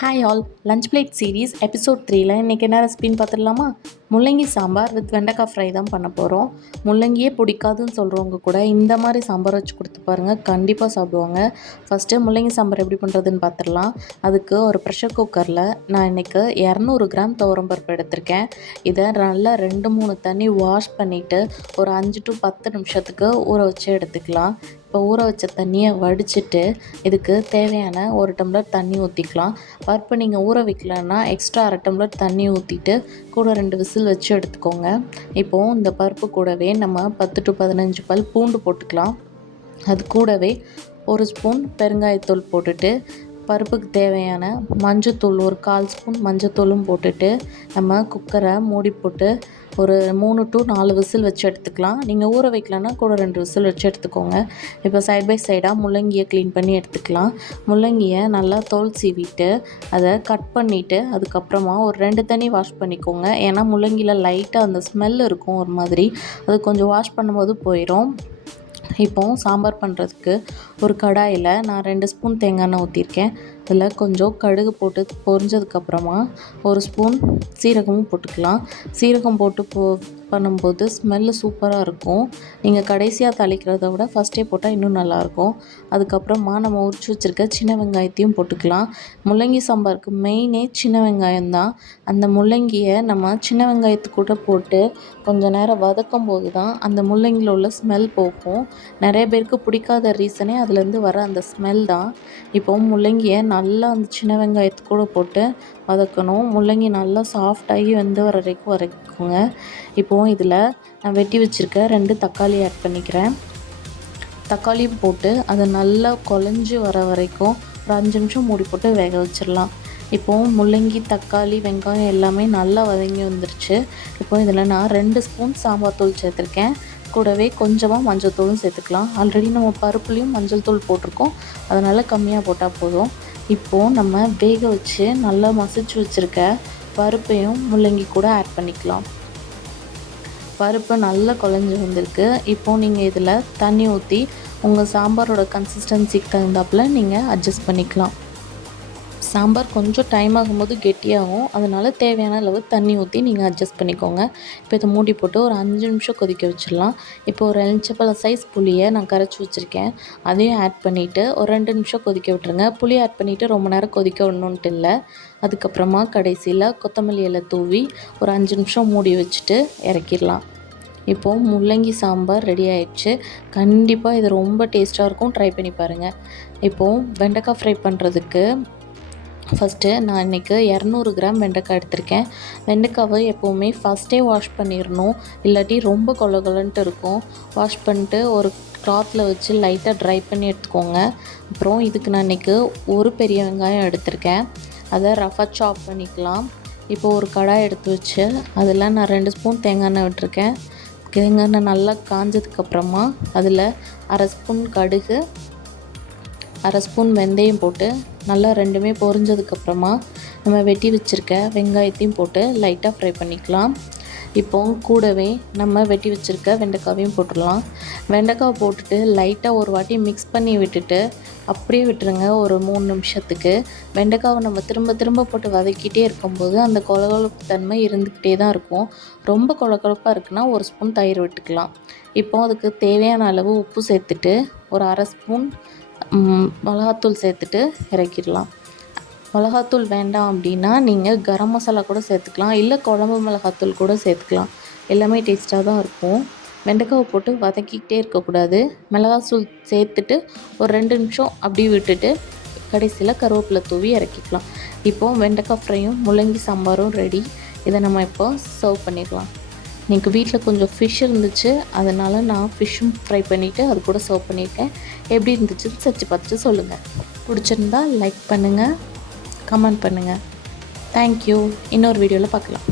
Hi all lunch plate series episode த்ரீல இன்றைக்கி என்ன ரெசிபின்னு பார்த்துடலாமா? முள்ளங்கி சாம்பார் வித் வெண்டைக்காய் ஃப்ரை தான் பண்ண போகிறோம் முள்ளங்கியே பிடிக்காதுன்னு சொல்கிறவங்க கூட இந்த மாதிரி சாம்பார் வச்சு கொடுத்து பாருங்கள் கண்டிப்பாக சாப்பிடுவாங்க. ஃபஸ்ட்டு முள்ளங்கி சாம்பார் எப்படி பண்ணுறதுன்னு பார்த்துடலாம். அதுக்கு ஒரு ப்ரெஷர் குக்கரில் நான் இன்றைக்கி இரநூறு கிராம் துவரம்பருப்பு எடுத்திருக்கேன். இதை நல்லா ரெண்டு மூணு தண்ணி வாஷ் பண்ணிவிட்டு ஒரு அஞ்சு டு பத்து நிமிஷத்துக்கு ஊற வச்சு எடுத்துக்கலாம். இப்போ ஊற வச்ச தண்ணியை வடிச்சிட்டு இதுக்கு தேவையான ஒரு டம்ளர் தண்ணி ஊற்றிக்கலாம் பருப்பு நீங்கள் ஊற வைக்கலன்னா எக்ஸ்ட்ரா அரை டம்ளர் தண்ணி ஊற்றிட்டு கூட ரெண்டு விசில் வச்சு எடுத்துக்கோங்க. இப்போது இந்த பருப்பு கூடவே நம்ம பத்து டு பதினஞ்சு பல் பூண்டு போட்டுக்கலாம். அது கூடவே ஒரு ஸ்பூன் பெருங்காயத்தூள் போட்டுட்டு பருப்புக்கு தேவையான மஞ்சத்தூள் ஒரு கால் ஸ்பூன் மஞ்சத்தூளும் போட்டுட்டு நம்ம குக்கரை மூடி போட்டு ஒரு மூணு டு நாலு விசில் வச்சு எடுத்துக்கலாம். நீங்கள் ஊற வைக்கலன்னா கூட ரெண்டு விசில் வச்சு எடுத்துக்கோங்க. இப்போ சைட் பை சைடாக முள்ளங்கியை க்ளீன் பண்ணி எடுத்துக்கலாம். முள்ளங்கியை நல்லா தோல் சீவிட்டு அதை கட் பண்ணிவிட்டு அதுக்கப்புறமா ஒரு ரெண்டு தண்ணி வாஷ் பண்ணிக்கோங்க. ஏன்னா முள்ளங்கியில் லைட்டாக அந்த ஸ்மெல் இருக்கும் ஒரு மாதிரி. அது கொஞ்சம் வாஷ் பண்ணும்போது போயிடும் இப்போது சாம்பார் பண்ணுறதுக்கு ஒரு கடாயில் நான் ரெண்டு ஸ்பூன் தேங்காய் எண்ணெய் ஊற்றிருக்கேன் அதில் கொஞ்சம் கடுகு போட்டு பொரிஞ்சதுக்கப்புறமா ஒரு ஸ்பூன் சீரகமும் போட்டுக்கலாம். சீரகம் போட்டு போ பண்ணும்போது ஸ்மெல்லு சூப்பராக இருக்கும். நீங்கள் கடைசியாக தாளிக்கிறத விட ஃபஸ்ட்டே போட்டால் இன்னும் நல்லாயிருக்கும் அதுக்கப்புறமா நம்ம உரிச்சு வச்சுருக்க சின்ன வெங்காயத்தையும் போட்டுக்கலாம். முள்ளங்கி சாம்பாருக்கு மெயினே சின்ன வெங்காயம் தான். அந்த முள்ளங்கியை நம்ம சின்ன வெங்காயத்து கூட போட்டு கொஞ்சம் நேரம் வதக்கும் போது தான் அந்த முள்ளங்கியில் உள்ள ஸ்மெல் போக்கும் நிறைய பேருக்கு பிடிக்காத ரீசனே அதுலேருந்து வர அந்த ஸ்மெல் தான். இப்போ முள்ளங்கியை நல்லா அந்த சின்ன வெங்காயத்து கூட போட்டு வதக்கணும். முள்ளங்கி நல்லா சாஃப்டாகி வெந்து வர வரைக்கும் வதக்குங்க இப்போது இதில் நான் வெட்டி வச்சுருக்க ரெண்டு தக்காளி ஆட் பண்ணிக்கிறேன். தக்காளியும் போட்டு அதை நல்லா குழஞ்சி வர வரைக்கும் ஒரு அஞ்சு நிமிஷம் மூடி போட்டு வேக வச்சிடலாம். இப்போது முள்ளங்கி தக்காளி வெங்காயம் எல்லாமே நல்லா வதங்கி வந்துருச்சு. இப்போ இதில் நான் ரெண்டு ஸ்பூன் சாம்பார் தூள் சேர்த்துருக்கேன். கூடவே கொஞ்சமாக மஞ்சள் தூளும் சேர்த்துக்கலாம். ஆல்ரெடி நம்ம பருப்புலேயும் மஞ்சள் தூள் போட்டிருக்கோம். அதனால் கம்மியாக போட்டால் போதும். இப்போது நம்ம வேக வச்சு நல்லா மசிச்சு வச்சுருக்க பருப்பையும் முள்ளங்கி கூட ஆட் பண்ணிக்கலாம். பருப்பு நல்லா குழஞ்சி வந்திருக்கு. இப்போது நீங்கள் இதில் தண்ணி ஊற்றி உங்கள் சாம்பாரோட கன்சிஸ்டன்சிக்கு தகுந்தாப்பில் நீங்கள் அட்ஜஸ்ட் பண்ணிக்கலாம். சாம்பார் கொஞ்சம் டைம் ஆகும்போது கெட்டியாகும். அதனால் தேவையான அளவு தண்ணி ஊற்றி நீங்கள் அட்ஜஸ்ட் பண்ணிக்கோங்க. இப்போ இதை மூடி போட்டு ஒரு அஞ்சு நிமிஷம் கொதிக்க வச்சிடலாம். இப்போ ஒரு எலுமிச்சப்பழம் சைஸ் புளியை நான் கரைச்சி வச்சுருக்கேன். அதையும் ஆட் பண்ணிவிட்டு ஒரு ரெண்டு நிமிஷம் கொதிக்க விட்டுருங்க. புளி ஆட் பண்ணிவிட்டு ரொம்ப நேரம் கொதிக்க விடணுன்ட்டு இல்லை. அதுக்கப்புறமா கடைசியில் கொத்தமல்லி இலை தூவி ஒரு அஞ்சு நிமிஷம் மூடி வச்சுட்டு இறக்கிடலாம். இப்போது முள்ளங்கி சாம்பார் ரெடி ஆயிடுச்சு. கண்டிப்பாக இது ரொம்ப டேஸ்ட்டாக இருக்கும். ட்ரை பண்ணி பாருங்கள் இப்போது வெண்டைக்காய் ஃப்ரை பண்ணுறதுக்கு ஃபஸ்ட்டு நான் இன்றைக்கி இரநூறு கிராம் வெண்டைக்காய் எடுத்திருக்கேன். வெண்டைக்காவை எப்போவுமே ஃபஸ்ட்டே வாஷ் பண்ணிடணும் இல்லாட்டி ரொம்ப கொல கொலன்ட்டு இருக்கும். வாஷ் பண்ணிட்டு ஒரு கிளாத்தில் வச்சு லைட்டாக ட்ரை பண்ணி எடுத்துக்கோங்க. அப்புறம் இதுக்கு நான் இன்றைக்கி ஒரு பெரிய வெங்காயம் எடுத்திருக்கேன். அதை ரஃபாக சாப் பண்ணிக்கலாம். இப்போ ஒரு கடாய் எடுத்து வச்சு அதில் நான் ரெண்டு ஸ்பூன் தேங்காய் எண்ணெய் விட்டுருக்கேன். தேங்காய் எண்ணெய் நல்லா காஞ்சதுக்கப்புறமா அதில் அரை ஸ்பூன் கடுகு அரை ஸ்பூன் வெந்தயம் போட்டு நல்லா ரெண்டுமே பொரிஞ்சதுக்கப்புறமா நம்ம வெட்டி வச்சுருக்க வெங்காயத்தையும் போட்டு லைட்டாக ஃப்ரை பண்ணிக்கலாம். இப்போ கூடவே நம்ம வெட்டி வச்சுருக்க வெண்டைக்காவையும் போட்டுடலாம். வெண்டைக்காவை போட்டுட்டு லைட்டாக ஒரு வாட்டி மிக்ஸ் பண்ணி விட்டுட்டு அப்படியே விட்டுருங்க ஒரு மூணு நிமிஷத்துக்கு. வெண்டைக்காவை நம்ம திரும்ப திரும்ப போட்டு வதக்கிட்டே இருக்கும்போது அந்த கொலகொலப்பு தன்மை இருந்துக்கிட்டே தான் இருக்கும். ரொம்ப கொலகொலப்பாக இருக்குன்னா ஒரு ஸ்பூன் தயிர் விட்டுக்கலாம். இப்போ அதுக்கு தேவையான அளவு உப்பு சேர்த்துட்டு ஒரு அரை ஸ்பூன் மிளகாத்தூள் சேர்த்துட்டு இறக்கிடலாம். மிளகாத்தூள் வேண்டாம் அப்படின்னா நீங்கள் கரம் மசாலா கூட சேர்த்துக்கலாம். இல்லை குழம்பு மிளகாத்தூள் கூட சேர்த்துக்கலாம். எல்லாமே டேஸ்ட்டாக தான் இருக்கும். வெண்டைக்காவை போட்டு வதக்கிக்கிட்டே இருக்கக்கூடாது. மிளகாத்தூள் சேர்த்துட்டு ஒரு ரெண்டு நிமிஷம் அப்படி விட்டுட்டு கடைசியில் கருவேப்பிலை தூவி இறக்கிக்கலாம். இப்போது வெண்டைக்காய் ஃப்ரையும் முள்ளங்கி சாம்பாரும் ரெடி இதை நம்ம இப்போ சர்வ் பண்ணிடலாம். எனக்கு வீட்டில் கொஞ்சம் ஃபிஷ் இருந்துச்சு. அதனால் நான் ஃபிஷ்ஷும் ஃப்ரை பண்ணிவிட்டு அது கூட சர்வ் பண்ணியிருக்கேன். எப்படி இருந்துச்சுன்னு சர்ச்சு பார்த்துட்டு சொல்லுங்கள் பிடிச்சிருந்தா லைக் பண்ணுங்கள் கமெண்ட் பண்ணுங்கள் தேங்க்யூ இன்னொரு வீடியோவில் பார்க்கலாம்.